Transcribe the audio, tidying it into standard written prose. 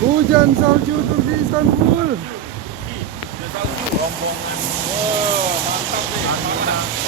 Hujan salju untuk di Istanbul. Rombongan. Wah, mantap nih.